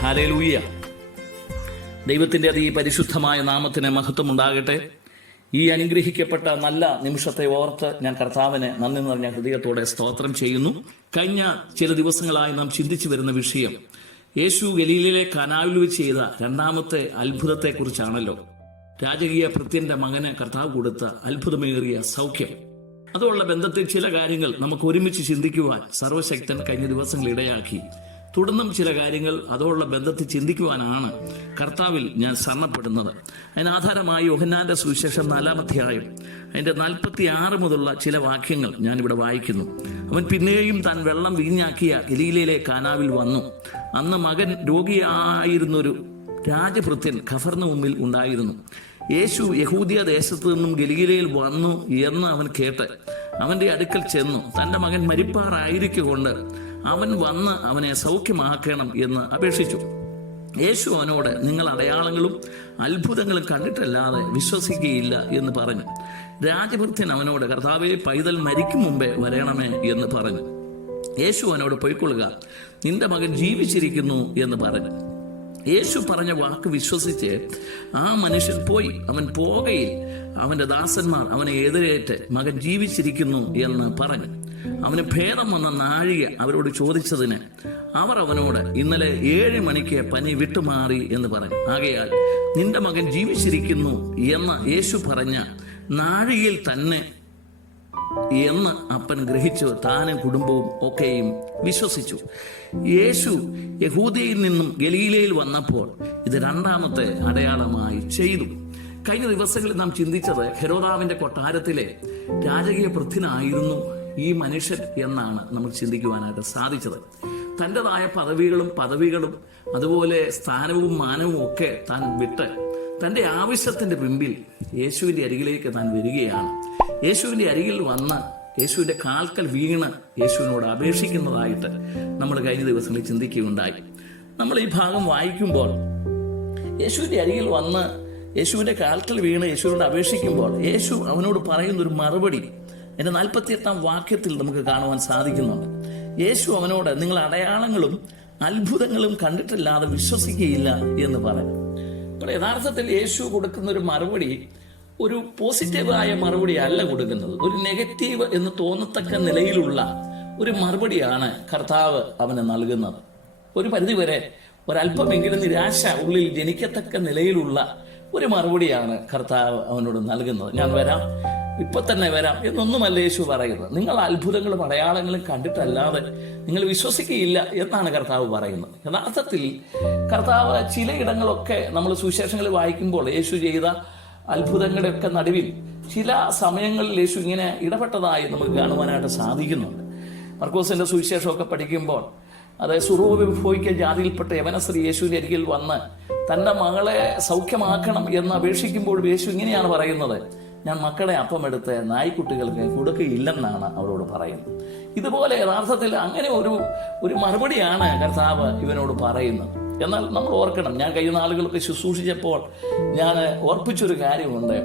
Hallelujah ദൈവത്തിന്റെ അതി പരിശുദ്ധമായ നാമത്തിന് മഹത്വം ഉണ്ടാകട്ടെ. ഈ അനുഗ്രഹിക്കപ്പെട്ട നല്ല നിമിഷത്തെ ഓർത്ത് ഞാൻ കർത്താവിനെ നന്ദി നിറഞ്ഞ ഹൃദയത്തോടെ സ്തോത്രം ചെയ്യുന്നു. കഴിഞ്ഞ ചില ദിവസങ്ങളായി നാം ചിന്തിച്ചു വരുന്ന വിഷയം യേശു ഗലീലിലെ കനാവിൽ വെച്ച് ചെയ്ത രണ്ടാമത്തെ അത്ഭുതത്തെക്കുറിച്ചാണല്ലോ. രാജകീയ ഭൃത്യന്റെ മകന് കർത്താവ് കൊടുത്ത അത്ഭുതമേറിയ സൗഖ്യം. അതുള്ള ബന്ധത്തിൽ ചില കാര്യങ്ങൾ നമുക്ക് ഒരുമിച്ച് ചിന്തിക്കുവാൻ സർവശക്തൻ കഴിഞ്ഞ ദിവസങ്ങൾ ഇടയാക്കി. തുടർന്നും ചില കാര്യങ്ങൾ അതോടുള്ള ബന്ധത്തിൽ ചിന്തിക്കുവാനാണ് കർത്താവിൽ ഞാൻ ശരണപ്പെടുന്നത് അതിനാധാരമായി യോഹന്നാന്റെ സുവിശേഷം നാലാമധ്യായം അതിന്റെ നാൽപ്പത്തി ആറ് മുതലുള്ള ചില വാക്യങ്ങൾ ഞാനിവിടെ വായിക്കുന്നു. അവൻ പിന്നെയും താൻ വെള്ളം വീഞ്ഞാക്കിയ ഗലീലയിലെ കാനാവിൽ വന്നു. അന്ന് മകൻ രോഗിയായിരുന്നൊരു രാജഭൃത്യൻ ഖഫറിന് മുമ്പിൽ ഉണ്ടായിരുന്നു. യേശു യഹൂദിയ ദേശത്തു നിന്നും ഗലീലയിൽ വന്നു എന്ന് അവൻ കേട്ട്. അവന്റെ അടുക്കൽ ചെന്നു. തന്റെ മകൻ മരിപ്പാറായിരിക്കൊണ്ട് അവൻ വന്ന് അവനെ സൗഖ്യമാക്കണം എന്ന് അപേക്ഷിച്ചു. യേശു അവനോട് നിങ്ങൾ അടയാളങ്ങളും അത്ഭുതങ്ങളും കണ്ടിട്ടല്ലാതെ വിശ്വസിക്കുകയില്ല എന്ന് പറഞ്ഞു. രാജഭൃത്യൻ അവനോട് കർത്താവെ പൈതൽ മരിക്കും മുമ്പേ വരണമേ എന്ന് പറഞ്ഞു. യേശു അവനോട് പൊയ്ക്കൊള്ളുക നിന്റെ മകൻ ജീവിച്ചിരിക്കുന്നു എന്ന് പറഞ്ഞു. യേശു പറഞ്ഞ വാക്ക് വിശ്വസിച്ച് ആ മനുഷ്യൻ പോയി. അവൻ പോകയിൽ അവന്റെ ദാസന്മാർ അവനെ എതിരേറ്റ് മകൻ ജീവിച്ചിരിക്കുന്നു എന്ന് പറഞ്ഞു. അവന് ഭേദം വന്ന നാഴിക അവരോട് ചോദിച്ചതിന് അവർ അവനോട് ഇന്നലെ ഏഴ് മണിക്ക് പനി വിട്ടുമാറി എന്ന് പറഞ്ഞു. ആകയാൽ നിന്റെ മകൻ ജീവിച്ചിരിക്കുന്നു എന്ന് യേശു പറഞ്ഞ നാഴികയിൽ തന്നെ എന്ന് അപ്പൻ ഗ്രഹിച്ചു. താനും കുടുംബവും ഒക്കെയും വിശ്വസിച്ചു. യേശു യഹൂദിയിൽ നിന്നും ഗലീലയിൽ വന്നപ്പോൾ ഇത് രണ്ടാമത്തെ അടയാളമായി ചെയ്തു. കഴിഞ്ഞ ദിവസങ്ങളിൽ നാം ചിന്തിച്ചത് ഹെരോദാവിന്റെ കൊട്ടാരത്തിലെ രാജകീയ പൃഥ്വിനായിരുന്നു ഈ മനുഷ്യൻ എന്നാണ് നമ്മൾ ചിന്തിക്കുവാനായിട്ട് സാധിച്ചത്. തന്റെതായ പദവികളും പദവികളും അതുപോലെ സ്ഥാനവും മാനവും ഒക്കെ താൻ വിട്ട് തന്റെ ആവശ്യത്തിന്റെ പിമ്പിൽ യേശുവിന്റെ അരികിലേക്ക് താൻ വരികയാണ്. യേശുവിന്റെ അരികിൽ വന്ന് യേശുവിന്റെ കാൽക്കൽ വീണ് യേശുവിനോട് അപേക്ഷിക്കുന്നതായിട്ട് നമ്മൾ കഴിഞ്ഞ ദിവസങ്ങളിൽ ചിന്തിക്കുകയുണ്ടായി. നമ്മൾ ഈ ഭാഗം വായിക്കുമ്പോൾ യേശുവിന്റെ അരികിൽ വന്ന് യേശുവിന്റെ കാൽക്കൽ വീണ് യേശുവിനോട് അപേക്ഷിക്കുമ്പോൾ യേശു അവനോട് പറയുന്ന ഒരു മറുപടി നാൽപ്പത്തി എട്ടാം വാക്യത്തിൽ നമുക്ക് കാണുവാൻ സാധിക്കുന്നുണ്ട്. യേശു അവനോട് നിങ്ങൾ അടയാളങ്ങളും അത്ഭുതങ്ങളും കണ്ടിട്ടില്ലാതെ വിശ്വസിക്കുകയില്ല എന്ന് പറഞ്ഞു. അപ്പോൾ യഥാർത്ഥത്തിൽ യേശു കൊടുക്കുന്ന ഒരു മറുപടി ഒരു പോസിറ്റീവായ മറുപടി അല്ല കൊടുക്കുന്നത്. ഒരു നെഗറ്റീവ് എന്ന് തോന്നത്തക്ക നിലയിലുള്ള ഒരു മറുപടിയാണ് കർത്താവ് അവന് നൽകുന്നത്. ഒരു പരിധിവരെ ഒരല്പമെങ്കിലും നിരാശ ഉള്ളിൽ ജനിക്കത്തക്ക നിലയിലുള്ള ഒരു മറുപടിയാണ് കർത്താവ് അവനോട് നൽകുന്നത്. ഞാൻ വരാം. ഇപ്പൊ തന്നെ വരാം എന്നൊന്നുമല്ല യേശു പറയുന്നത്. നിങ്ങൾ അത്ഭുതങ്ങളും അടയാളങ്ങളും കണ്ടിട്ടല്ലാതെ നിങ്ങൾ വിശ്വസിക്കുകയില്ല എന്നാണ് കർത്താവ് പറയുന്നത്. യഥാർത്ഥത്തിൽ കർത്താവ് ചിലയിടങ്ങളൊക്കെ നമ്മൾ സുവിശേഷങ്ങൾ വായിക്കുമ്പോൾ യേശു ചെയ്ത അത്ഭുതങ്ങളുടെ ഒക്കെ നടുവിൽ ചില സമയങ്ങളിൽ യേശു ഇങ്ങനെ ഇടപെട്ടതായി നമുക്ക് കാണുവാനായിട്ട് സാധിക്കുന്നുണ്ട്. മർക്കോസിന്റെ സുവിശേഷമൊക്കെ പഠിക്കുമ്പോൾ അതായത് സുറൂ വിഭവിക്ക ജാതിയിൽപ്പെട്ട യവനശ്രീ യേശുവിന്റെ അരികിൽ വന്ന് തന്റെ മകളെ സൗഖ്യമാക്കണം എന്ന് അപേക്ഷിക്കുമ്പോൾ യേശു ഇങ്ങനെയാണ് പറയുന്നത്. ഞാൻ മക്കളെ അപ്പമെടുത്ത് നായ്ക്കുട്ടികൾക്ക് കൊടുക്കുകയില്ലെന്നാണ് അവരോട് പറയുന്നത്. ഇതുപോലെ യഥാർത്ഥത്തിൽ അങ്ങനെ ഒരു ഒരു മറുപടിയാണ് കർത്താവ് ഇവനോട് പറയുന്നത്. എന്നാൽ നമ്മൾ ഓർക്കണം ഞാൻ കഴിഞ്ഞ ആളുകൾക്ക് ശുശ്രൂഷിച്ചപ്പോൾ ഞാൻ ഓർപ്പിച്ചൊരു കാര്യമുണ്ട്.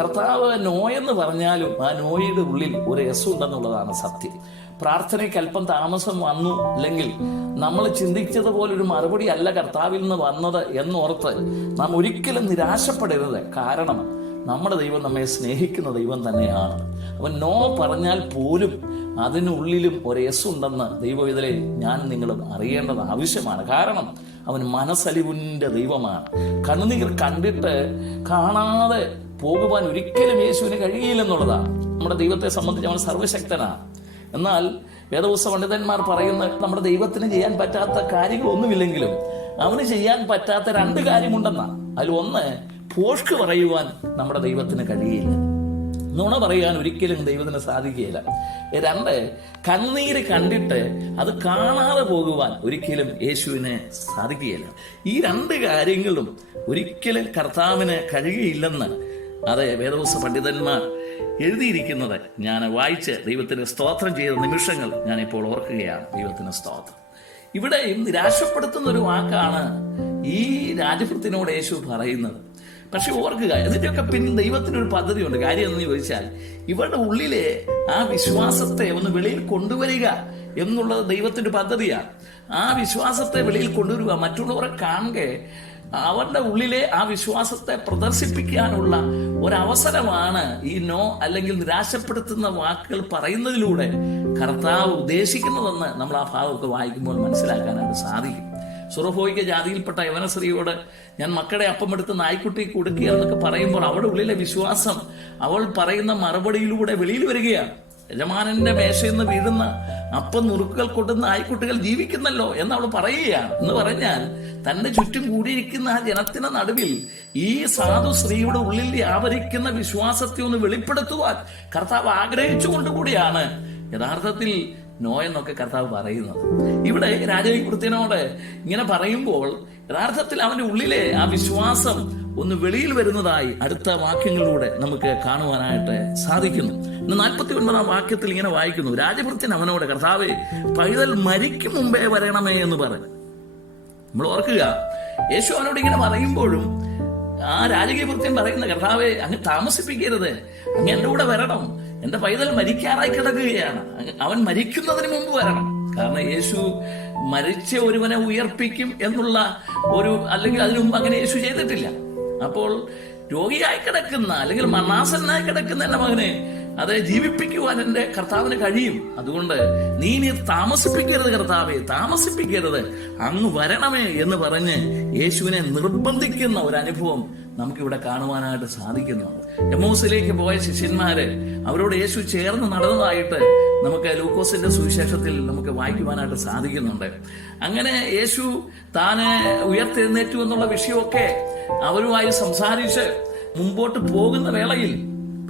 കർത്താവ് നോയെന്ന് പറഞ്ഞാലും ആ നോയുടെ ഉള്ളിൽ ഒരു എസ് ഉണ്ടെന്നുള്ളതാണ് സത്യം. പ്രാർത്ഥനയ്ക്ക് അല്പം താമസം വന്നു അല്ലെങ്കിൽ നമ്മൾ ചിന്തിച്ചതുപോലൊരു മറുപടി അല്ല കർത്താവിൽ നിന്ന് വന്നത് എന്നോർത്ത് നാം ഒരിക്കലും നിരാശപ്പെടരുത്. കാരണം നമ്മുടെ ദൈവം നമ്മെ സ്നേഹിക്കുന്ന ദൈവം തന്നെയാണ്. അവൻ നോ പറഞ്ഞാൽ പോലും അതിനുള്ളിലും ഒരു എസ് ഉണ്ടെന്ന് ദൈവവിതലെ ഞാൻ നിങ്ങളും അറിയേണ്ടത് ആവശ്യമാണ്. കാരണം അവൻ മനസ്സലിവിന്റെ ദൈവമാണ്. കണ്ണുനീർ കണ്ടിട്ട് കാണാതെ പോകുവാൻ ഒരിക്കലും യേശുവിന് കഴിയില്ലെന്നുള്ളതാണ്. നമ്മുടെ ദൈവത്തെ സംബന്ധിച്ച് അവൻ സർവശക്തനാണ്. എന്നാൽ വേദപുസ്തക പണ്ഡിതന്മാർ പറയുന്ന നമ്മുടെ ദൈവത്തിന് ചെയ്യാൻ പറ്റാത്ത കാര്യങ്ങളൊന്നുമില്ലെങ്കിലും അവന് ചെയ്യാൻ പറ്റാത്ത രണ്ട് കാര്യമുണ്ടെന്നാണ്. അതിൽ ഒന്ന് പോഷ്ക്ക് പറയുവാൻ നമ്മുടെ ദൈവത്തിന് കഴിയില്ല. നുണ പറയാൻ ഒരിക്കലും ദൈവത്തിന് സാധിക്കുകയില്ല. രണ്ട് കണ്ണീര് കണ്ടിട്ട് അത് കാണാതെ പോകുവാൻ ഒരിക്കലും യേശുവിന് സാധിക്കുകയില്ല. ഈ രണ്ട് കാര്യങ്ങളും ഒരിക്കലും കർത്താവിന് കഴിയുകയില്ലെന്ന് അതെ വേദവസ പണ്ഡിതന്മാർ എഴുതിയിരിക്കുന്നത്. ഞാൻ വായിച്ച് ദൈവത്തിന് സ്തോത്രം ചെയ്ത നിമിഷങ്ങൾ ഞാൻ ഇപ്പോൾ ഓർക്കുകയാണ്. ദൈവത്തിന് സ്തോത്രം. ഇവിടെയും നിരാശപ്പെടുത്തുന്ന ഒരു വാക്കാണ് ഈ രാജഭൃത്തിനോട് യേശു പറയുന്നത്. പക്ഷെ ഓർക്കുക ഇതിന്റെയൊക്കെ പിന്നെ ദൈവത്തിനൊരു പദ്ധതിയുണ്ട്. കാര്യം എന്ന് ചോദിച്ചാൽ ഇവരുടെ ഉള്ളിലെ ആ വിശ്വാസത്തെ ഒന്ന് വെളിയിൽ കൊണ്ടുവരിക എന്നുള്ളത് ദൈവത്തിന്റെ പദ്ധതിയാണ് ആ വിശ്വാസത്തെ വെളിയിൽ കൊണ്ടുവരിക മറ്റുള്ളവരെ കാണുക അവരുടെ ഉള്ളിലെ ആ വിശ്വാസത്തെ പ്രദർശിപ്പിക്കാനുള്ള ഒരവസരമാണ് ഈ നോ അല്ലെങ്കിൽ നിരാശപ്പെടുത്തുന്ന വാക്കുകൾ പറയുന്നതിലൂടെ കർത്താവ് ഉദ്ദേശിക്കുന്നതെന്ന് നമ്മൾ ആ ഭാഗമൊക്കെ വായിക്കുമ്പോൾ മനസ്സിലാക്കാനായിട്ട് സാധിക്കും. സുറഫോയിക്ക ജാതിയിൽപ്പെട്ട യവനശ്രീയോട് ഞാൻ മക്കളെ അപ്പം അപ്പമെടുത്ത് നായ്ക്കുട്ടി കൊടുക്കുക എന്നൊക്കെ പറയുമ്പോൾ അവളുടെ ഉള്ളിലെ വിശ്വാസം അവൾ പറയുന്ന മറുപടിയിലൂടെ വെളിയിൽ വരികയാണ്. യജമാനന്റെ മേശയിൽ നിന്ന് വീഴുന്ന അപ്പം നുറുക്കുകൾ കൊണ്ട് നായ്ക്കുട്ടികൾ ജീവിക്കുന്നല്ലോ എന്ന് അവൾ പറയുകയാണ്. എന്ന് പറഞ്ഞാൽ തന്റെ ചുറ്റും കൂടിയിരിക്കുന്ന ആ ജനത്തിന്റെ നടുവിൽ ഈ സാധു സ്ത്രീയുടെ ഉള്ളിൽ വ്യാപരിക്കുന്ന വിശ്വാസത്തെ ഒന്ന് വെളിപ്പെടുത്തുവാൻ കർത്താവ് ആഗ്രഹിച്ചുകൊണ്ട് കൂടിയാണ്. യഥാർത്ഥത്തിൽ നോ എന്നൊക്കെ കർത്താവ് പറയുന്നത്. ഇവിടെ രാജകൃത്യനോട് ഇങ്ങനെ പറയുമ്പോൾ യഥാർത്ഥത്തിൽ അവന്റെ ഉള്ളിലെ ആ വിശ്വാസം ഒന്ന് വെളിയിൽ വരുന്നതായി അടുത്ത വാക്യങ്ങളിലൂടെ നമുക്ക് കാണുവാനായിട്ട് സാധിക്കുന്നു. നാൽപ്പത്തി ഒൻപതാം വാക്യത്തിൽ ഇങ്ങനെ വായിക്കുന്നു. രാജഭൃത്യൻ അവനോട് കർത്താവെ പൈതൽ മരിക്കും മുമ്പേ വരണമേ എന്ന് പറഞ്ഞു. നമ്മൾ ഓർക്കുക യേശു അവനോട് ഇങ്ങനെ പറയുമ്പോഴും ആ രാജകീയ ഭൃത്യൻ പറയുന്ന കർത്താവെ അങ്ങ് താമസിപ്പിക്കരുത്. അങ്ങ് എന്റെ കൂടെ വരണം. എന്റെ പൈതൽ മരിക്കാറായി കിടക്കുകയാണ്. അവൻ മരിക്കുന്നതിന് മുമ്പ് വരണം. കാരണം യേശു മരിച്ച ഒരുവനെ ഉയർപ്പിക്കും എന്നുള്ള ഒരു അല്ലെങ്കിൽ അതിനു മുമ്പ് അങ്ങനെ യേശു ചെയ്തിട്ടില്ല. അപ്പോൾ രോഗിയായി കിടക്കുന്ന അല്ലെങ്കിൽ മണ്ണാസനായി കിടക്കുന്ന എന്റെ മകനെ അത് ജീവിപ്പിക്കുവാൻ എന്റെ കർത്താവിന് കഴിയും. അതുകൊണ്ട് നീ ഇനി താമസിപ്പിക്കരുത് കർത്താവെ താമസിപ്പിക്കരുത്. അങ്ങ് വരണമേ എന്ന് പറഞ്ഞ് യേശുവിനെ നിർബന്ധിക്കുന്ന ഒരു അനുഭവം നമുക്കിവിടെ കാണുവാനായിട്ട് സാധിക്കുന്നുണ്ട് എമോസിലേക്ക് പോയ ശിഷ്യന്മാര് അവരോട് യേശു ചേർന്ന് നടന്നതായിട്ട് നമുക്ക് ലൂക്കോസിന്റെ സുവിശേഷത്തിൽ നമുക്ക് വായിക്കുവാനായിട്ട് സാധിക്കുന്നുണ്ട്. അങ്ങനെ യേശു താന് ഉയർത്തെഴുന്നേറ്റു എന്നുള്ള വിഷയമൊക്കെ അവരുമായി സംസാരിച്ച് മുമ്പോട്ട് പോകുന്ന വേളയിൽ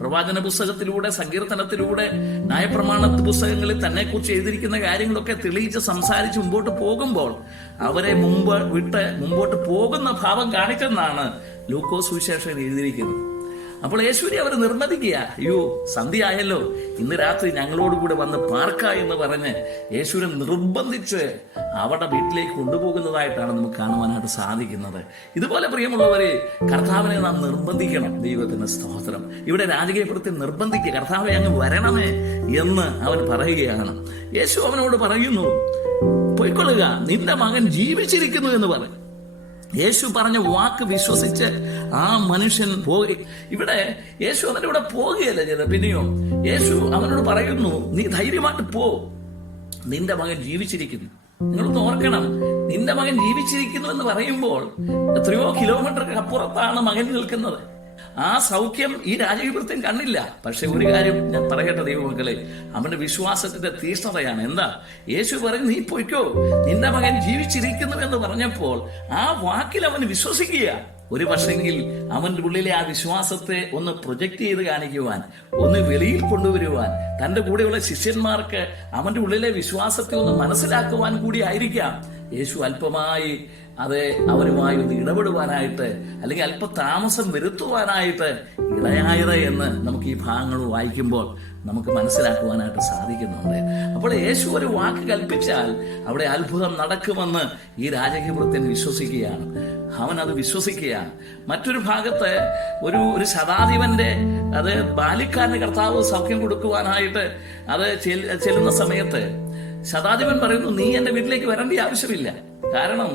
പ്രവാചന പുസ്തകത്തിലൂടെ സങ്കീർത്തനത്തിലൂടെ ന്യായപ്രമാണ പുസ്തകങ്ങളിൽ തന്നെ കുറിച്ച് എഴുതിയിരിക്കുന്ന കാര്യങ്ങളൊക്കെ തെളിയിച്ച് സംസാരിച്ച് മുമ്പോട്ട് പോകുമ്പോൾ അവരെ മുമ്പ് വിട്ട് മുമ്പോട്ട് പോകുന്ന ഭാവം കാണിച്ചെന്നാണ് ലൂക്കോസ് സുവിശേഷൻ എഴുതിയിരിക്കുന്നത്. അപ്പോൾ യേശുവിനെ അവർ നിർമ്മതിക്കുക. അയ്യോ സന്ധ്യയായല്ലോ. ഇന്ന് രാത്രി ഞങ്ങളോടുകൂടെ വന്ന് പാർക്ക എന്ന് പറഞ്ഞ് യേശുവിനെ നിർബന്ധിച്ച് അവരുടെ വീട്ടിലേക്ക് കൊണ്ടുപോകുന്നതായിട്ടാണ് നമുക്ക് കാണുവാനായിട്ട് സാധിക്കുന്നത്. ഇതുപോലെ പ്രിയമുള്ളവരെ കർത്താവിനെ നാം നിർബന്ധിക്കണം. ദൈവത്തിന്റെ സ്തോത്രം. ഇവിടെ രാജകീയപുരത്തെ നിർബന്ധിക്കുക. കർത്താവെ അങ്ങ് വരണമേ എന്ന് അവൻ പറയുകയാണ്. യേശു അവനോട് പറയുന്നു പൊയ്ക്കൊള്ളുക. നിന്റെ മകൻ ജീവിച്ചിരിക്കുന്നു എന്ന് പറയും യേശു പറഞ്ഞ വാക്ക് വിശ്വസിച്ച് ആ മനുഷ്യൻ പോയി. ഇവിടെ യേശു അവന്റെ കൂടെ പോകുകയല്ല ചെയ്തത്. പിന്നെയോ യേശു അവനോട് പറയുന്നു നീ ധൈര്യമായിട്ട് പോ. നിന്റെ മകൻ ജീവിച്ചിരിക്കുന്നു. നിങ്ങളൊന്ന് ഓർക്കണം നിന്റെ മകൻ ജീവിച്ചിരിക്കുന്നു എന്ന് പറയുമ്പോൾ എത്രയോ കിലോമീറ്റർ അപ്പുറത്താണ് മകൻ നിൽക്കുന്നത്. ആ സൗഖ്യം ഈ രാജകീയവൃത്തം കണ്ടില്ല പക്ഷെ ഒരു കാര്യം ഞാൻ പറയട്ടെ ദൈവമക്കളെ അവന്റെ വിശ്വാസത്തിന്റെ തീഷ്ണതയാണ്. എന്താ? യേശു പറയും നീ പൊയ്ക്കോ. നിന്റെ മകൻ ജീവിച്ചിരിക്കുന്നു എന്ന് പറഞ്ഞപ്പോൾ ആ വാക്കിൽ അവൻ വിശ്വസിക്കുക ഒരു പക്ഷെങ്കിൽ അവന്റെ ഉള്ളിലെ ആ വിശ്വാസത്തെ ഒന്ന് പ്രൊജക്റ്റ് ചെയ്ത് കാണിക്കുവാൻ ഒന്ന് വെളിയിൽ കൊണ്ടുവരുവാൻ തന്റെ കൂടെയുള്ള ശിഷ്യന്മാർക്ക് അവന്റെ ഉള്ളിലെ വിശ്വാസത്തെ ഒന്ന് മനസ്സിലാക്കുവാൻ കൂടി ആയിരിക്കാം. യേശു അല്പമായി അത് അവരുമായി ഒന്ന് ഇടപെടുവാനായിട്ട് അല്ലെങ്കിൽ അല്പ താമസം വരുത്തുവാനായിട്ട് ഇടയായത് എന്ന് നമുക്ക് ഈ ഭാഗങ്ങൾ വായിക്കുമ്പോൾ നമുക്ക് മനസ്സിലാക്കുവാനായിട്ട് സാധിക്കുന്നുണ്ട്. അപ്പോൾ യേശു ഒരു വാക്ക് കൽപ്പിച്ചാൽ അവിടെ അത്ഭുതം നടക്കുമെന്ന് ഈ രാജകീയവൃത്തൻ വിശ്വസിക്കുകയാണ്. അവൻ അത് വിശ്വസിക്കുകയാണ്. മറ്റൊരു ഭാഗത്ത് ഒരു ഒരു ശതാധിപന്റെ അത് ബാലിക്കാരന് കർത്താവ് സൗഖ്യം കൊടുക്കുവാനായിട്ട് അത് ചെല്ലുന്ന സമയത്ത് ശതാധിപൻ പറയുന്നു നീ എന്റെ വീട്ടിലേക്ക് വരേണ്ട ആവശ്യമില്ല. കാരണം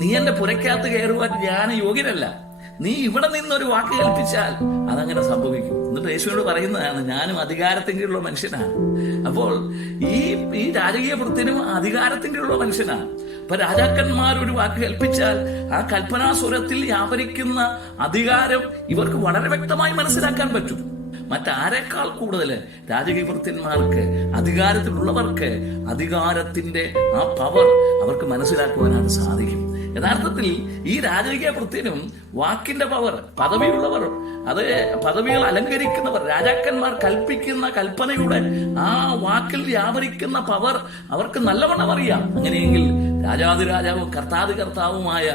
നീ എന്റെ പുരക്കകത്ത് കയറുവാൻ ഞാൻ യോഗ്യനല്ല. നീ ഇവിടെ നിന്നൊരു വാക്ക് കൽപ്പിച്ചാൽ അതങ്ങനെ സംഭവിക്കും. എന്നിട്ട് യേശുവിനോട് പറയുന്നതാണ് ഞാനും അധികാരത്തിന്റെ ഉള്ള മനുഷ്യനാണ്. അപ്പോൾ ഈ ഈ രാജകീയ വൃത്തിനും അധികാരത്തിന്റെ ഉള്ള മനുഷ്യനാണ്. അപ്പൊ രാജാക്കന്മാർ ഒരു വാക്ക് കൽപ്പിച്ചാൽ ആ കൽപ്പനാസുരത്തിൽ വ്യാപരിക്കുന്ന അധികാരം ഇവർക്ക് വളരെ വ്യക്തമായി മനസ്സിലാക്കാൻ പറ്റും. മറ്റാരേക്കാൾ കൂടുതൽ രാജകീയവൃത്യന്മാർക്ക് അധികാരത്തിലുള്ളവർക്ക് അധികാരത്തിന്റെ ആ പവർ അവർക്ക് മനസ്സിലാക്കുവാനായിട്ട് സാധിക്കും. യഥാർത്ഥത്തിൽ ഈ രാജകീയ പ്രത്യേകം വാക്കിന്റെ പവർ പദവിയുള്ളവർ അത് പദവികൾ അലങ്കരിക്കുന്നവർ രാജാക്കന്മാർ കൽപ്പിക്കുന്ന കൽപ്പനയുടെ ആ വാക്കിൽ വ്യാപരിക്കുന്ന പവർ അവർക്ക് നല്ലവണ്ണം അറിയാം. അങ്ങനെയെങ്കിൽ രാജാതിരാജാവും കർത്താതി കർത്താവുമായ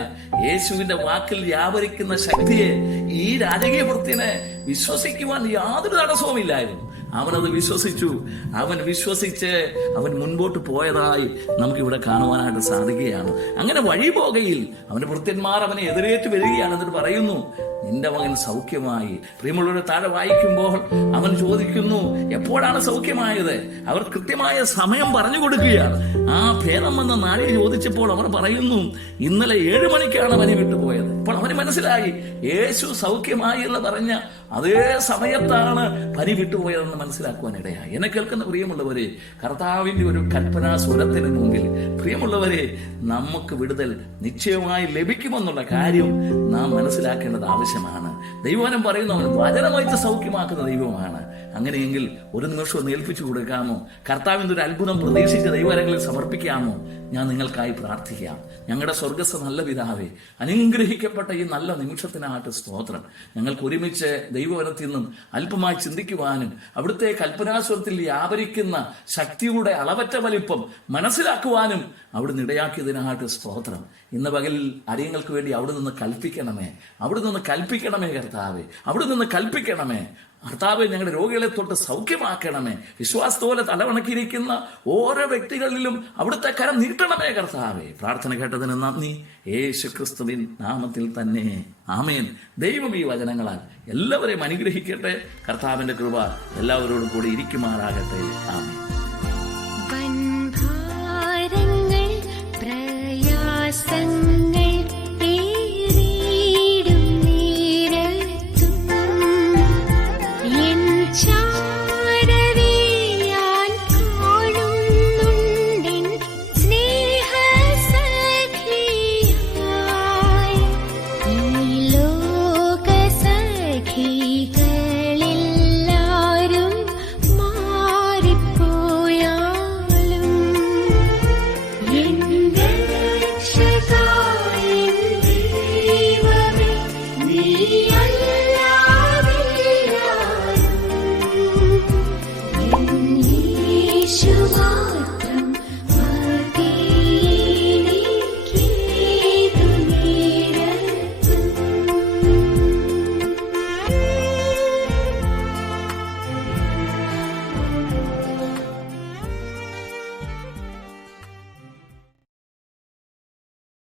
യേശുവിന്റെ വാക്കിൽ വ്യാപരിക്കുന്ന ശക്തിയെ ഈ രാജകീയ വൃത്തിനെ വിശ്വസിക്കുവാൻ യാതൊരു തടസ്സവുമില്ലായിരുന്നു. അവനത് വിശ്വസിച്ചു. അവൻ വിശ്വസിച്ച് അവൻ മുൻപോട്ട് പോയതായി നമുക്കിവിടെ കാണുവാനായിട്ട് സാധിക്കുകയാണ്. അങ്ങനെ വഴി പോകയിൽ അവന്റെ ഭൃത്യന്മാർ അവനെ എതിരേറ്റ് വരികയാണ് എന്നിട്ട് പറയുന്നു നിന്റെ മകൻ സൗഖ്യമായി. പ്രിയമുള്ളവരെ താഴെ വായിക്കുമ്പോൾ അവൻ ചോദിക്കുന്നു എപ്പോഴാണ് സൗഖ്യമായത്? അവർ കൃത്യമായ സമയം പറഞ്ഞു കൊടുക്കുകയാണ്. ആ ഭേദം വന്ന നാഴിക ചോദിച്ചപ്പോൾ അവർ പറയുന്നു ഇന്നലെ ഏഴു മണിക്കാണ് അവനെ വിട്ടുപോയത്. അപ്പോൾ അവന് മനസ്സിലായി യേശു സൗഖ്യമായി എന്ന് പറഞ്ഞ അതേ സമയത്താണ് പനി വിട്ടുപോയതെന്ന് മനസ്സിലാക്കുവാൻ ഇടയായി എന്നെ കേൾക്കുന്ന പ്രിയമുള്ളവരെ കർത്താവിന്റെ ഒരു കൽപ്പനാ സ്വരത്തിന് മുമ്പിൽ പ്രിയമുള്ളവരെ നമുക്ക് വിടുതൽ നിശ്ചയമായി ലഭിക്കുമെന്നുള്ള കാര്യം നാം മനസ്സിലാക്കേണ്ടത് ആവശ്യമാണ്. ദൈവവനം പറയുന്നു അവൻ വചനം സൗഖ്യമാക്കുന്ന ദൈവമാണ്. അങ്ങനെയെങ്കിൽ ഒരു നിമിഷം ഒന്ന് ഏൽപ്പിച്ചു കൊടുക്കാമോ? കർത്താവിന്റെ ഒരു അത്ഭുതം പ്രതീക്ഷിച്ച് ദൈവകരങ്ങളിൽ സമർപ്പിക്കാമോ? ഞാൻ നിങ്ങൾക്കായി പ്രാർത്ഥിക്കാം. ഞങ്ങളുടെ സ്വർഗസ്ഥ നല്ല പിതാവേ അനുഗ്രഹിക്കപ്പെട്ട ഈ നല്ല നിമിഷത്തിനായിട്ട് സ്തോത്രം. ഞങ്ങൾക്ക് ഒരുമിച്ച് ദൈവവനത്തിൽ നിന്നും അല്പമായി ചിന്തിക്കുവാനും അവിടുത്തെ കൽപ്പനാസ്വരത്തിൽ വ്യാപരിക്കുന്ന ശക്തിയുടെ അളവറ്റ വലിപ്പം മനസ്സിലാക്കുവാനും അവിടുന്ന് ഇടയാക്കിയതിനായിട്ട് സ്തോത്രം. ഇന്ന് പകൽ അരിയങ്ങൾക്ക് വേണ്ടി അവിടെ നിന്ന് കൽപ്പിക്കണമേ. അവിടെ നിന്ന് കൽപ്പിക്കണമേ കർത്താവേ അവിടെ നിന്ന് കൽപ്പിക്കണമേ. കർത്താവ് ഞങ്ങളുടെ രോഗികളെ തൊട്ട് സൗഖ്യമാക്കണമേ. വിശ്വാസത്തോലെ തലവണക്കിയിരിക്കുന്ന ഓരോ വ്യക്തികളിലും അവിടുത്തെ കരം നീട്ടണമേ കർത്താവേ. പ്രാർത്ഥന കേട്ടതിന് നന്ദി. യേശു ക്രിസ്തുവിൻ നാമത്തിൽ തന്നെ. ആമേൻ. ദൈവം ഈ വചനങ്ങളാൽ എല്ലാവരെയും അനുഗ്രഹിക്കട്ടെ. കർത്താവിന്റെ കൃപ എല്ലാവരോടും കൂടി ഇരിക്കുമാറാകട്ടെ. ആമേൻ.